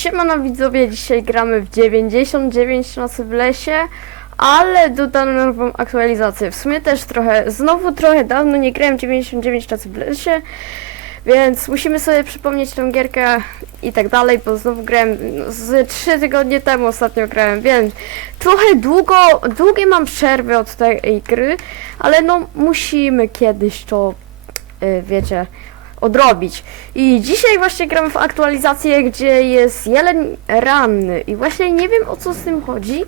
Siemano widzowie, dzisiaj gramy w 99 nocy w lesie, ale dodano nową aktualizację. W sumie też trochę, znowu trochę dawno nie grałem 99 nocy w lesie, więc musimy sobie przypomnieć tę gierkę i tak dalej, bo znowu grałem no, z 3 tygodnie temu ostatnio grałem, więc trochę długo, długie mam przerwy od tej gry, ale no musimy kiedyś to, y, wiecie, odrobić. I dzisiaj właśnie gramy w aktualizację, gdzie jest jeleń ranny i właśnie nie wiem o co z tym chodzi,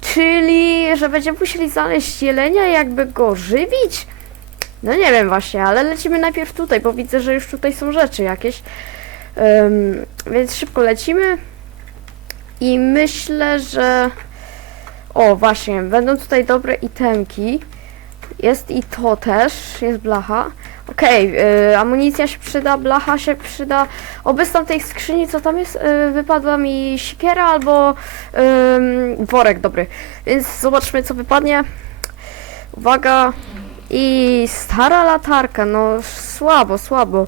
czyli że będziemy musieli znaleźć jelenia i jakby go żywić. No nie wiem właśnie, ale lecimy najpierw tutaj, bo widzę, że już tutaj są rzeczy jakieś. Ym, więc szybko lecimy. I myślę, że... O, właśnie, będą tutaj dobre itemki. Jest i to też, jest blacha. Okej, y, amunicja się przyda, blacha się przyda. Oby z skrzyni, co tam jest, y, wypadła mi siekiera albo worek dobry. Więc zobaczmy, co wypadnie. Uwaga. I stara latarka, no słabo, słabo.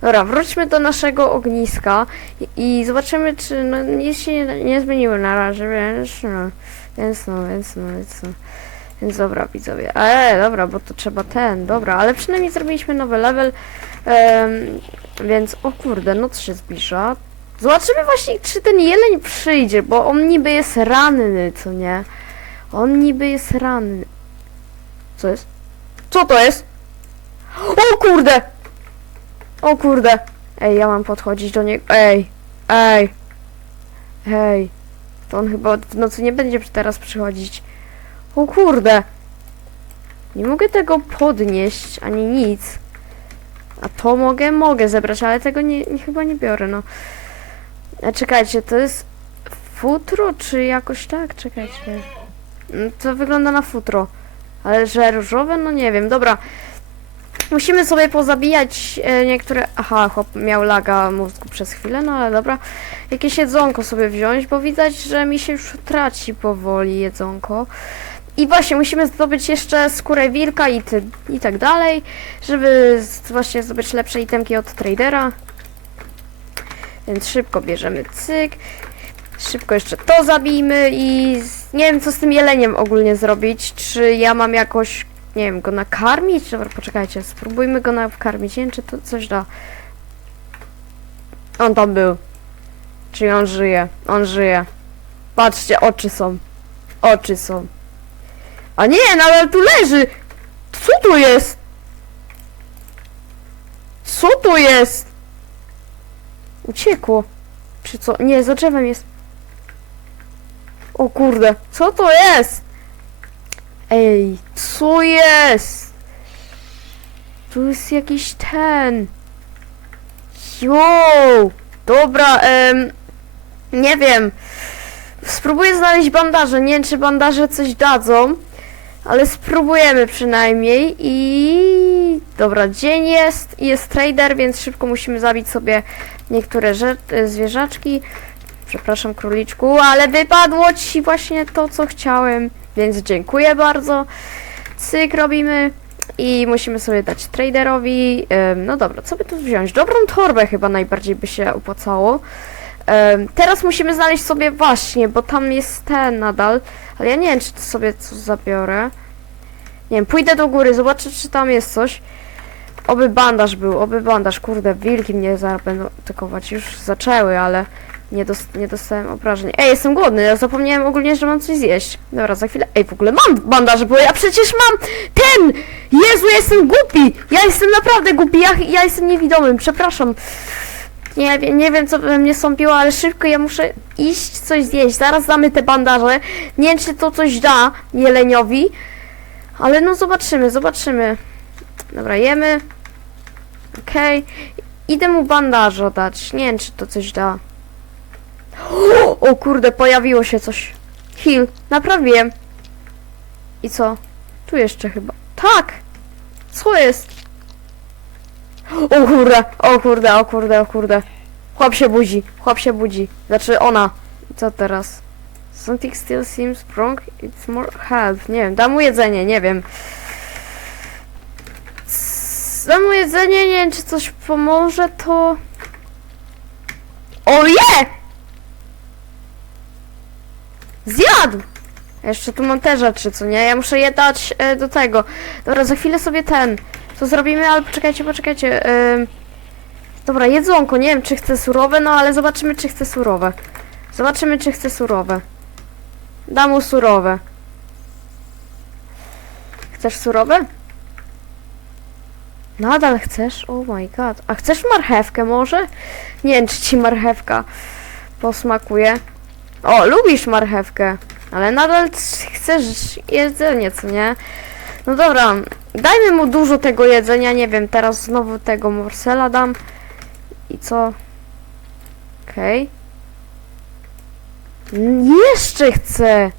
Dobra, wróćmy do naszego ogniska i, i zobaczymy, czy no, nic się nie, nie zmieniło na razie, więc no, więc no, więc no, więc no. Więc dobra, widzowie. Eee, dobra, bo to trzeba ten, dobra, ale przynajmniej zrobiliśmy nowy level. em, więc, o kurde, noc się zbliża. Zobaczymy właśnie, czy ten jeleń przyjdzie, bo on niby jest ranny, co nie? On niby jest ranny. Co jest? Co to jest? O kurde! O kurde! Ej, ja mam podchodzić do niego. Ej! Ej! Hej! To on chyba w nocy nie będzie teraz przychodzić. O kurde! Nie mogę tego podnieść, ani nic. A to mogę? Mogę zebrać, ale tego nie, nie chyba nie biorę, no. A czekajcie, to jest futro, czy jakoś tak? Czekajcie. Mm, To wygląda na futro. Ale że różowe? No nie wiem, dobra. Musimy sobie pozabijać e, niektóre... Aha, chłop miał laga mózgu przez chwilę, no ale dobra. Jakieś jedzonko sobie wziąć, bo widać, że mi się już traci powoli jedzonko. I właśnie musimy zdobyć jeszcze skórę wilka i, ty, i tak dalej, żeby właśnie zdobyć lepsze itemki od tradera. Więc szybko bierzemy cyk. Szybko jeszcze to zabijmy i z, nie wiem co z tym jeleniem ogólnie zrobić. Czy ja mam jakoś, nie wiem, go nakarmić? Dobra, poczekajcie, spróbujmy go nakarmić. Nie wiem czy to coś da. On tam był. Czyli on żyje. On żyje. Patrzcie, oczy są. Oczy są. A nie, nadal tu leży! Co tu jest? Co tu jest? Uciekło. Czy co? Nie, za drzewem jest. O kurde, co to jest? Ej, co jest? Tu jest jakiś ten. Jo! Dobra, em, nie wiem. Spróbuję znaleźć bandaże. Nie wiem, czy bandaże coś dadzą. Ale spróbujemy przynajmniej i... Dobra, dzień jest jest trader, więc szybko musimy zabić sobie niektóre rzeczy, zwierzaczki. Przepraszam króliczku, ale wypadło ci właśnie to, co chciałem, więc dziękuję bardzo. Cyk robimy i musimy sobie dać traderowi. No dobra, co by tu wziąć? Dobrą torbę chyba najbardziej by się opłacało. Teraz musimy znaleźć sobie właśnie, bo tam jest ten nadal. Ale ja nie wiem, czy to sobie coś zabiorę. Nie wiem, pójdę do góry, zobaczę, czy tam jest coś. Oby bandaż był, oby bandaż. Kurde, wilki mnie zaraz. Już zaczęły, ale nie, dos nie dostałem obrażeń. Ej, jestem głodny, ja zapomniałem ogólnie, że mam coś zjeść. Dobra, za chwilę. Ej, w ogóle mam bandaże, bo ja przecież mam ten! Jezu, ja jestem głupi! Ja jestem naprawdę głupi, ja, ja jestem niewidomym, przepraszam. Nie, wiem- nie wiem, co we mnie sąpiło, ale szybko ja muszę iść coś zjeść. Zaraz damy te bandaże. Nie wiem, czy to coś da jeleniowi. Ale no zobaczymy, zobaczymy. Dobra, jemy. Okej. Idę mu bandaże dać. Nie wiem, czy to coś da. O, o kurde, pojawiło się coś. Heal, naprawiłem. I co? Tu jeszcze chyba. Tak! Co jest? O kurde, o kurde, o kurde, o kurde. Chłop się budzi, chłop się budzi. Znaczy ona. Co teraz? Something still seems wrong, it's more help. Nie wiem, dam mu jedzenie, nie wiem. Dam mu jedzenie, nie wiem czy coś pomoże, to... O je! Zjadł! Jeszcze tu mam te rzeczy, co nie? Ja muszę je dać e, do tego. Dobra, za chwilę sobie ten. To zrobimy, ale poczekajcie, poczekajcie. ym. Dobra, jedzonko. Nie wiem, czy chcę surowe, no ale zobaczymy, czy chcę surowe. Zobaczymy, czy chcę surowe. Dam mu surowe. Chcesz surowe? Nadal chcesz? Oh my god. A chcesz marchewkę może? Nie wiem, czy ci marchewka posmakuje. O, lubisz marchewkę, ale nadal chcesz jedzenie, co nie? No dobra, dajmy mu dużo tego jedzenia, nie wiem, teraz znowu tego morsela dam. I co? Okej. Mm, Jeszcze chcę!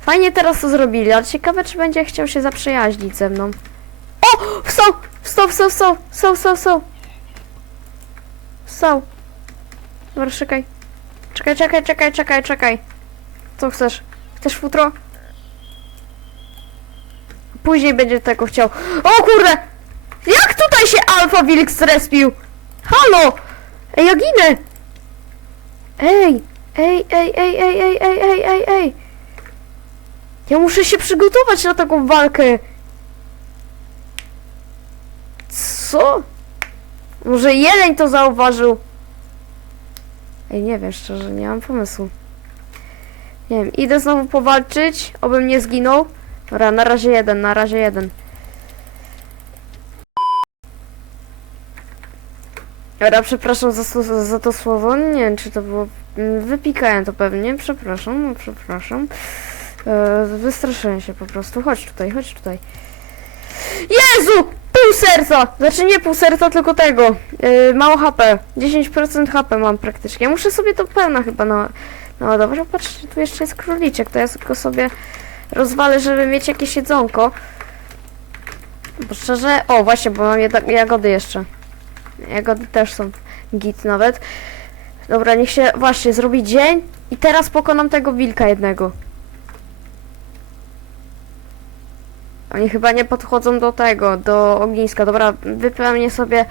Fajnie teraz to zrobili, ale ciekawe, czy będzie chciał się zaprzyjaźnić ze mną. O! Wstał! Wstał, wstał, wstał! Wstał, wstał, wstał! Wstał! Dobra, czekaj. Czekaj, czekaj, czekaj, czekaj, czekaj. Co chcesz? Chcesz futro? Później będzie tego chciał. O kurde! Jak tutaj się Alpha Wilk zrespił? Halo! Ej, ja ginę! Ej! Ej, ej, ej, ej, ej, ej, ej, ej, ej! Ja muszę się przygotować na taką walkę. Co? Może jeleń to zauważył? Ej, nie wiem, szczerze, nie mam pomysłu. Nie wiem, idę znowu powalczyć, obym nie zginął. Dobra, na razie jeden, na razie jeden. Dobra, przepraszam za, za to słowo, nie wiem, czy to było... mm, Wypikałem to pewnie, przepraszam, no przepraszam. E, wystraszyłem się po prostu, chodź tutaj, chodź tutaj. Jezu! Serca! Znaczy nie pół serca, tylko tego. Yy, mało HP. 10% HP mam praktycznie. Muszę sobie to pełna chyba na, naładować. Patrzcie, tu jeszcze jest króliczek. To ja go sobie rozwalę, żeby mieć jakieś jedzonko. Bo szczerze... O, właśnie, bo mam jagody jeszcze. Jagody też są git nawet. Dobra, niech się właśnie zrobi dzień i teraz pokonam tego wilka jednego. Oni chyba nie podchodzą do tego, do ogniska. Dobra, wypełnię sobie.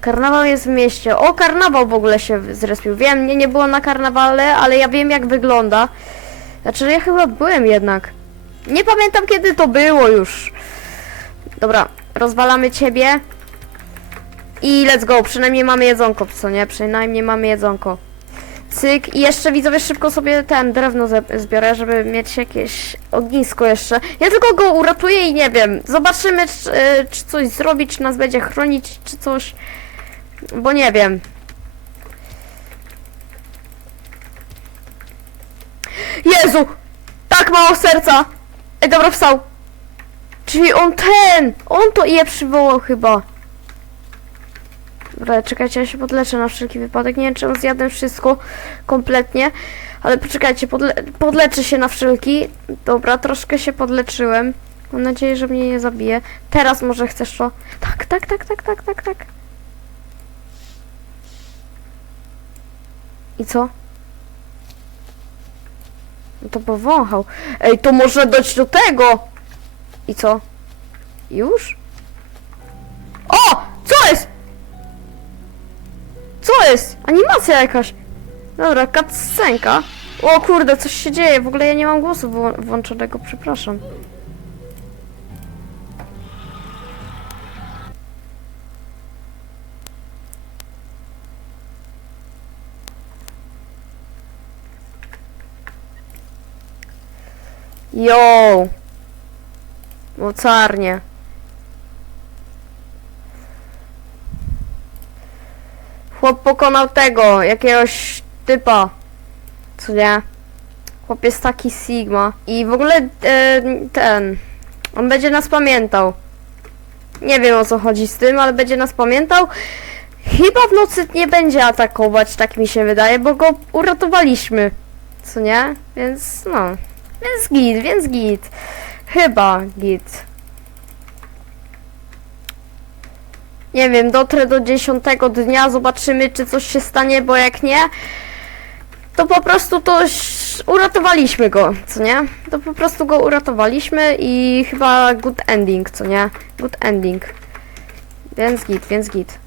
Karnawał jest w mieście. O, karnawał w ogóle się zrespił. Wiem, mnie nie było na karnawale, ale ja wiem jak wygląda. Znaczy, ja chyba byłem jednak. Nie pamiętam kiedy to było już. Dobra, rozwalamy ciebie. I let's go, przynajmniej mamy jedzonko, co nie? Przynajmniej mamy jedzonko. Cyk i jeszcze widzowie szybko sobie ten drewno zbiorę, żeby mieć jakieś ognisko jeszcze. Ja tylko go uratuję i nie wiem. Zobaczymy, czy, y, czy coś zrobi, czy nas będzie chronić, czy coś. Bo nie wiem. Jezu! Tak mało serca! Ej, dobra, wstał! Czyli on ten! On to je przywołał chyba. Dobra, czekajcie, ja się podleczę na wszelki wypadek. Nie wiem, czy zjadłem wszystko kompletnie, ale poczekajcie, podle podleczę się na wszelki. Dobra, troszkę się podleczyłem. Mam nadzieję, że mnie nie zabije. Teraz może chcesz to? Tak, tak, tak, tak, tak, tak, tak. I co? No to powąchał. Ej, to można dać do tego! I co? Już? O! Co jest? Co jest? Animacja jakaś. Dobra, cutscenka. O kurde, coś się dzieje. W ogóle ja nie mam głosu włączonego, przepraszam. Jo! Mocarnie. Chłop pokonał tego, jakiegoś typa. Co nie? Chłop jest taki Sigma. I w ogóle e, ten. On będzie nas pamiętał. Nie wiem o co chodzi z tym, ale będzie nas pamiętał. Chyba w nocy nie będzie atakować, tak mi się wydaje, bo go uratowaliśmy. Co nie? Więc no. Więc git, więc git. Chyba git. Nie wiem, dotrę do dziesiątego dnia, zobaczymy czy coś się stanie, bo jak nie, to po prostu to uratowaliśmy go, co nie? To po prostu go uratowaliśmy i chyba good ending, co nie? Good ending. Więc git, więc git.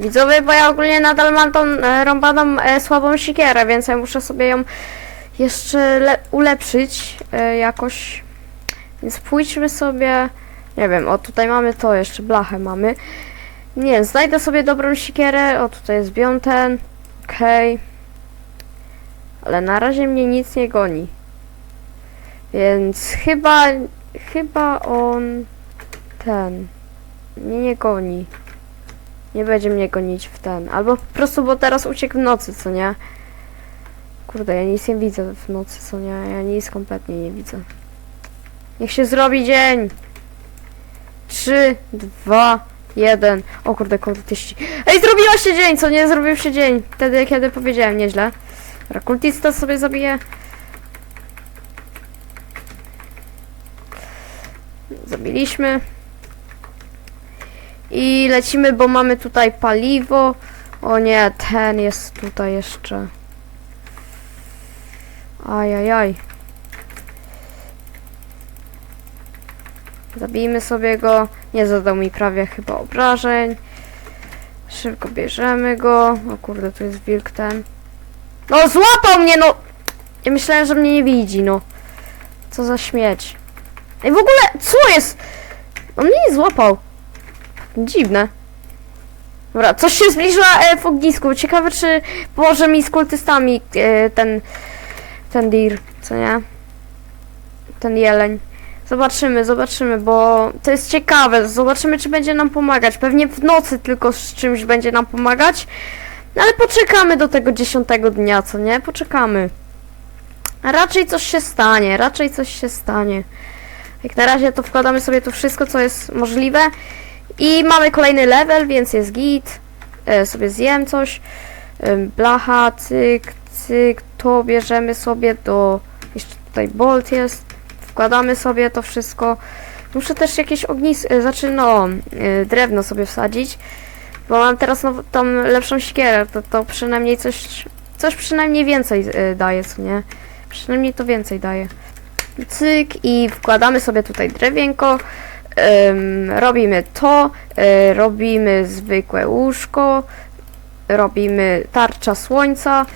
widzowie, bo ja ogólnie nadal mam tą e, rąbaną e, słabą sikierę, więc ja muszę sobie ją jeszcze le- ulepszyć e, jakoś. Więc pójdźmy sobie, nie wiem, o tutaj mamy to, jeszcze blachę mamy. Nie znajdę sobie dobrą sikierę, o tutaj jest Bionten, okej. Ale na razie mnie nic nie goni. Więc chyba, chyba on ten mnie nie goni. Nie będzie mnie gonić w ten. Albo po prostu, bo teraz uciekł w nocy, co nie? Kurde, ja nic nie widzę w nocy, co nie? Ja nic kompletnie nie widzę. Niech się zrobi dzień! Trzy, dwa, jeden. O kurde, kultyści. Ej, zrobiła się dzień, co nie? Zrobił się dzień. Wtedy, kiedy powiedziałem, nieźle. Dobra, sobie zabije. Zabiliśmy. I lecimy, bo mamy tutaj paliwo. O nie, ten jest tutaj jeszcze. Ajajaj. Zabijmy sobie go. Nie zadał mi prawie chyba obrażeń. Szybko bierzemy go. O kurde, tu jest wilk ten. No złapał mnie, no! Ja myślałem, że mnie nie widzi, no. Co za śmieć. Ej, w ogóle, co jest? On mnie nie złapał. Dziwne. Dobra, coś się zbliża e, w ognisku. Ciekawe, czy pomoże mi z kultystami e, ten, ten deer, co nie? Ten jeleń. Zobaczymy, zobaczymy, bo to jest ciekawe. Zobaczymy, czy będzie nam pomagać. Pewnie w nocy tylko z czymś będzie nam pomagać. No ale poczekamy do tego dziesiątego dnia, co nie? Poczekamy. A raczej coś się stanie, raczej coś się stanie. Jak na razie to wkładamy sobie tu wszystko, co jest możliwe. I mamy kolejny level, więc jest git. E, sobie zjem coś. E, blacha, cyk, cyk. To bierzemy sobie do... Jeszcze tutaj bolt jest. Wkładamy sobie to wszystko. Muszę też jakieś ognisko, znaczy no, e, drewno sobie wsadzić. Bo mam teraz now, tą lepszą siekierę, to, to przynajmniej coś, coś przynajmniej więcej e, daje, co nie? Przynajmniej to więcej daje. Cyk i wkładamy sobie tutaj drewienko. Ym, robimy to, y, robimy zwykłe łóżko, robimy tarcza słońca.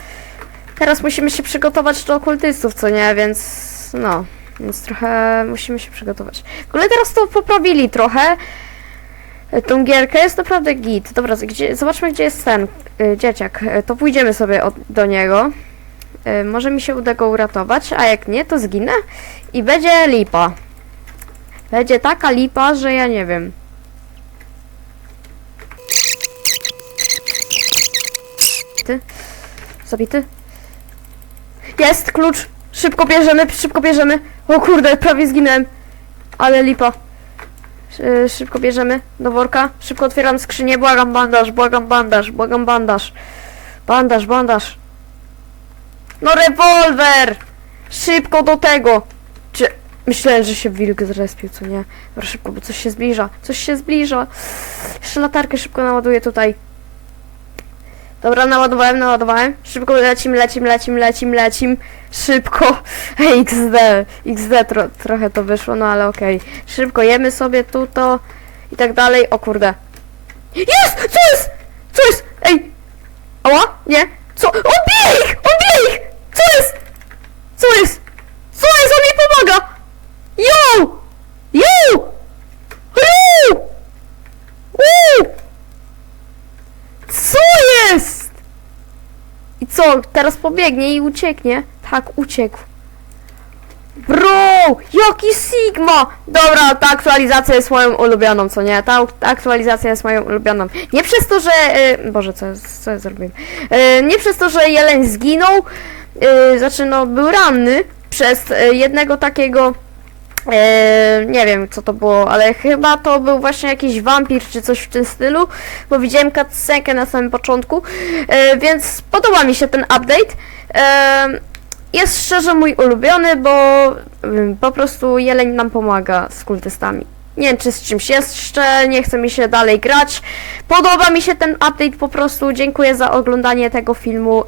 Teraz musimy się przygotować do okultystów, co nie, więc no, więc trochę musimy się przygotować. W ogóle teraz to poprawili trochę. y, Tą gierkę jest naprawdę git. Dobra, gdzie, zobaczmy gdzie jest ten y, dzieciak. Y, To pójdziemy sobie od, do niego. Y, Może mi się uda go uratować, a jak nie, to zginę i będzie lipa. Będzie taka lipa, że ja nie wiem. Ty? Zabity? Jest klucz! Szybko bierzemy, szybko bierzemy. O kurde, prawie zginąłem. Ale lipa. Szy- Szybko bierzemy do worka. Szybko otwieram skrzynię. Błagam bandaż, błagam bandaż, błagam bandaż. Bandaż, bandaż. No rewolwer! Szybko do tego! Czy... Myślałem, że się wilk zrespił, co nie? Dobra, szybko, bo coś się zbliża. Coś się zbliża. Jeszcze latarkę szybko naładuję tutaj. Dobra, naładowałem, naładowałem. Szybko lecim, lecim, lecim, lecim, lecim. Szybko. XD. XD tro, trochę to wyszło, no ale okej. Szybko jemy sobie tu to i tak dalej. O kurde. Jest! Co jest? Co jest? Ej! Ała? Nie? Co? Bije ich! Co jest? Co jest? Co jest? On mi pomaga! Yo! Yo! Yo! Uuu! Co jest? I co? Teraz pobiegnie i ucieknie? Tak, uciekł. Bro! Jaki Sigma! Dobra, ta aktualizacja jest moją ulubioną, co nie? Ta, ta aktualizacja jest moją ulubioną. Nie przez to, że... Y, Boże, co, co ja zrobiłem? Y, nie przez to, że jeleń zginął, y, znaczy no był ranny przez y, jednego takiego e, nie wiem co to było, ale chyba to był właśnie jakiś wampir czy coś w tym stylu, bo widziałem cutscenkę na samym początku, e, więc podoba mi się ten update. E, jest szczerze mój ulubiony, bo mm, po prostu jeleń nam pomaga z kultystami. Nie wiem, czy z czymś jeszcze, nie chce mi się dalej grać. Podoba mi się ten update po prostu. Dziękuję za oglądanie tego filmu.